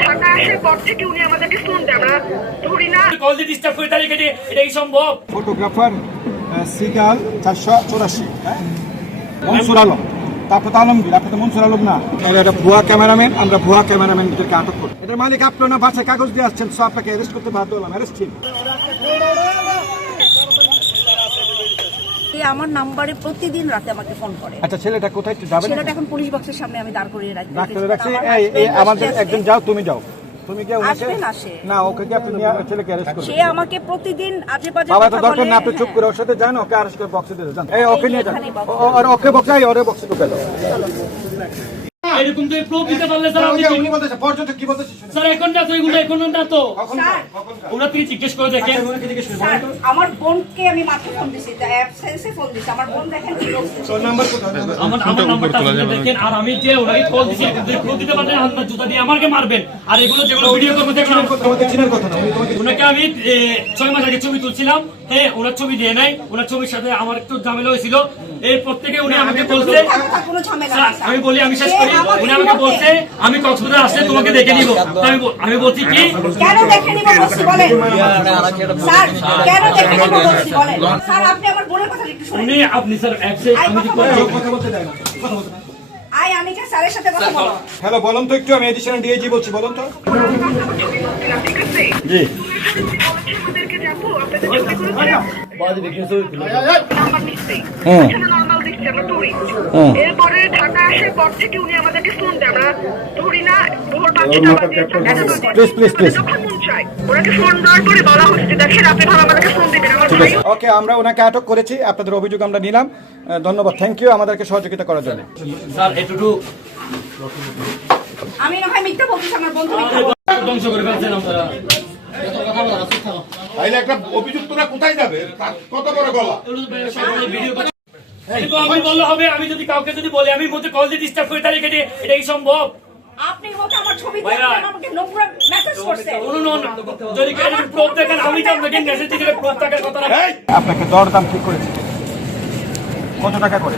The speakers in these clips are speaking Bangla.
ঢাকা আসার পর থেকে উনি আমাদেরকে ফোন আমরা ধরি না। কল দিয়ে ডিস্টার্ব করে তারিখ এটা কি সম্ভব? ফটোগ্রাফার সিগাল চারশো চৌরাশি হ্যাঁ? মনসুর আলম। তারপর তো আলমগীর আপনি তো মনসুর আলম না? এরা একটা ভুয়া ক্যামেরাম্যান আমরা ভুয়া ক্যামেরাম্যানদেরকে আটক করি। এটার মালিক আপনার না বাসায় কাগজ দিয়ে আসছেন সো আপনাকে অ্যারেস্ট করতে বাধ্য হলাম অ্যারেস্ট ঠিক আমার নাম্বারে প্রতিদিন রাতে আমাকে ফোন করে। আচ্ছা ছেলেটা কোথায়? যাবে ছেলেটা এখন? পুলিশ বক্সের সামনে আমি দাঁড় করিয়ে রাখি রাখছি। এই আমাদের একজন যাও তুমি যাও। তুমি গিয়ে ওনাকে না ওকে কি আপনি ছেলেকে অ্যারেস্ট করবেন সে আমাকে প্রতিদিন আজে বাজে বাবা তো দরকার না আপনি চুপ। করে ওর সাথে যান ওকে অ্যারেস্ট করে বক্সে দিয়ে যান এই ওকে নিয়ে যান। আর ওকে বক্সে ওরে বক্সে ঢুকে দাও। এরকম তো প্রুফ দিতে পারলে স্যার আপনি কি- উনি বলতেছে পর্যন্ত কি বলতেছে স্যার এখন না তো এগুলো এখন না তো। ওরা থেকে জিজ্ঞেস করে দেখেন। আচ্ছা, আমার বোনকে আমি মাত্র ফোন দিছি অ্যাবসেন্সে ফোন দিছি। আমার বোন দেখেন কি বলছে। তোর নাম্বার কোথায়? আমার আমার নাম্বারটা দেখেন আর আমি যে ওনাকে কল দিছি প্রুফ দিতে হাত পা জুতা দিয়ে আমাকে মারবেন। আর এগুলো যেগুলো ভিডিও করব দেখুন তোমাকে চিনার কথা না। উনি তোমাকে ওনাকে আমি এ, ছয় মাস আগে ছবি তুলছিলাম। হ্যাঁ ওনার ছবি দিয়ে নাই। ওনার ছবির সাথে আমার একটু ঝামেলা হয়েছিল। এই প্রত্যেকে উনি আমাকে বলছে। আমি বলি আমি শেষ করি। উনি আমাকে বলছে আমি কক্সবাজার আসলে তোমাকে দেখে নিব। আমি আমি বলছি কি কেন দেখে নিব বলছি বলেন। স্যার কেন দেখে নিব বলছি বলেন। স্যার আপনি আমার বোনের কথা একটু শুনুন। উনি আপনি স্যার অ্যাপসে আমি কথা বলতে দেয় না কথা বলতে আই আমি কে স্যারের সাথে কথা বলো। হ্যালো বলুন তো একটু আমি এডিশনাল ডিএজি বলছি বলুন তো। জি। আপনাদেরকে যাব আপনাদের ছবি আমরা ধরি এরপরে ঢাকা আসার পর থেকে উনি আমাদেরকে ফোন দেয়। আমরা ধরি না ভোর পাঁচটা বাজে. যখন মন চায় ওনাকে ফোন দেওয়ার পরে বলা হচ্ছে দেখেন আপনি ভালো আমাদেরকে ফোন দিবেন। আমার ভাই ওকে আমরা ওনাকে আটক করেছি। আপনাদের অভিযোগ আমরা নিলাম। ধন্যবাদ। থ্যাংক ইউ আমাদেরকে সহযোগিতা করার জন্য। স্যার এটুকু আমি না হয় মিথ্যা বলছি আমার বন্ধু ধ্বংস করে ফেলছেন আপনারা। একটা অভিযুক্তরা কোথায় যাবে? তার কত বড় গলা? আমি বললে হবে আমি যদি কাউকে যদি বলি আমি মধ্যে কল দিয়ে ডিস্টার্ব করে তারিখ কেটে এটা কি সম্ভব। আপনি মতো আমার ছবি দিয়ে আমাকে নোংরা মেসেজ করছে। শুনুন যদি প্রুফ দেখেন আমি তো আপনাকে মেসেজ দিতে প্রুফ থাকার কথা না। আপনাকে দরদাম ঠিক করেছি। কত টাকা করে?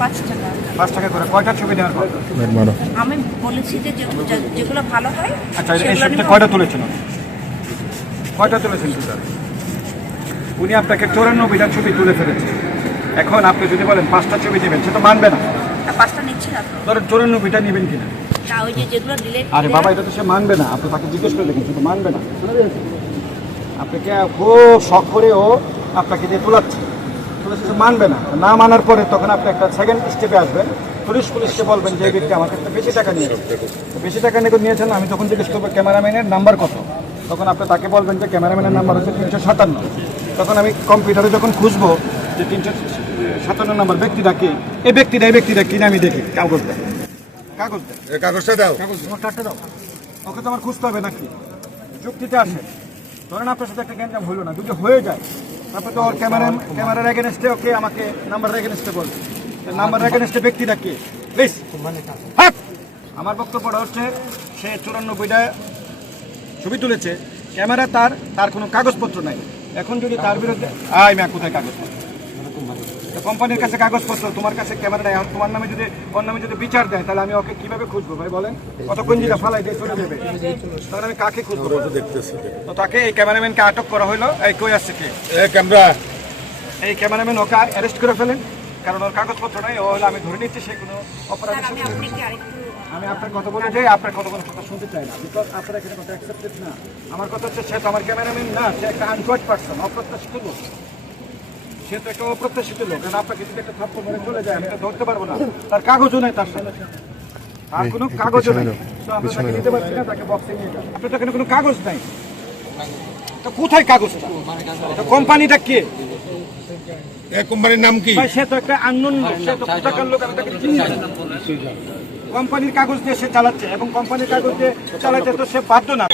পাঁচ টাকা। পাঁচ টাকা করে। কয়টা ছবি নেওয়ার কথা? আমি বলেছি যে যেগুলো ভালো হয় আচ্ছা এই সপ্তাহে কয়টা তুলেছেন? উনি? কয়টা তুলেছেন টোটাল উনি আপনাকে চৌরানব্বইটা ছবি তুলে ফেলেছে এখন আপনি যদি বলেন পাঁচটা ছবি নেবেন সে তো মানবে না। পাঁচটা নিচ্ছি না ধরেন চৌরানব্বইটা নেবেন কিনা? আরে বাবা এটা তো সে মানবে না। আপনি তাকে জিজ্ঞেস করে দেখুন সে তো মানবে না। আপনাকে খুব শখ করে ও আপনাকে দিয়ে তোলাচ্ছে। তুলেছে সে মানবে না। না মানার পরে তখন আপনি একটা সেকেন্ড স্টেপে আসবেন। পুলিশ পুলিশকে বলবেন যে এই ব্যক্তি আমার কাছে বেশি টাকা নিয়েছে। বেশি টাকা নিয়ে নিয়েছেন আমি তখন জিজ্ঞেস করব ক্যামেরাম্যানের নাম্বার কত? তখন আপনি তাকে বলবেন যে ক্যামেরাম্যানের নাম্বার হচ্ছে তিনশো সাতান্ন। তখন আমি কম্পিউটারে যখন খুঁজবো যে তিনশো সাতান্ন নাম্বার ব্যক্তিটা কি? এই ব্যক্তিটা এই ব্যক্তিটা কিনে আমি দেখি কাগজ দেয় কাগজ দেয় কাগজটা দাও কাগজ কার্ডটা দাও। ওকে তো আমার খুঁজতে হবে নাকি? যুক্তিতে আসে। ধরেন আপনার সাথে একটা গ্যাঞ্জাম হলো না যদি হয়ে যায়। তারপর তো ওর ক্যামেরা ক্যামেরার এগেনস্টে ওকে আমাকে নাম্বার এগেনস্টে বলবে। নাম্বার এগেনস্টে ব্যক্তিটা কে? প্লিজ আমার বক্তব্যটা হচ্ছে সে চুরানব্বইটা ছবি তুলেছে। ক্যামেরা তার তার কোনো কাগজপত্র নাই। এখন যদি তার বিরুদ্ধে আয় ম্যা কোথায় কাগজপত্র? কোম্পানির কাছে কাগজপত্র তোমার কাছে ক্যামেরা নেই তোমার নামে যদি ওর নামে যদি বিচার দেয় তাহলে আমি ওকে কীভাবে খুঁজবো ভাই বলেন? কতক্ষণ যেটা ফালাই দিয়ে চলে যাবে? তাহলে আমি কাকে খুঁজবো? দেখতেছি। তো তাকে এই ক্যামেরাম্যানকে আটক করা হলো। এই কই আসছে কে? ক্যামেরা। এই ক্যামেরাম্যান ওকে অ্যারেস্ট করে ফেলেন। কারণ ওর কাগজপত্র নাই ও হলো আমি ধরে নিচ্ছি সে কোনো অপরাধ আমি আপনাকে আরেকটু আমি আপনার কথা বলে যাই আপনার কথা কোনো কথা শুনতে চাই না। বিকজ আপনার এখানে কথা অ্যাকসেপ্টেড না। আমার কথা হচ্ছে সে তো আমার ক্যামেরাম্যান না সে একটা আনকোয়ার্ড পার্সন অপ্রত্যাশিত লোক। সে তো একটা অপ্রত্যাশিত লোক। কারণ আপনাকে যদি একটা থাপ্পড় মেরে চলে যায় আমি এটা ধরতে পারব না। তার কাগজও নেই তার সাথে আর কোনো কাগজও নেই। তো আমরা তাকে নিতে পারছি না তাকে বক্সে নিয়ে যাব আপনার তো এখানে কোনো কাগজ নাই। তো কোথায় কাগজটা? তো কোম্পানিটা কে? কোম্পানির নাম কি? সে তো একটা আননোন সে তো কোথাকার লোক আমি তাকে চিনি না। কোম্পানির কাগজ দিয়ে সে চালাচ্ছে এবং কোম্পানির কাগজ দিয়ে চালাতে তো সে বাধ্য না।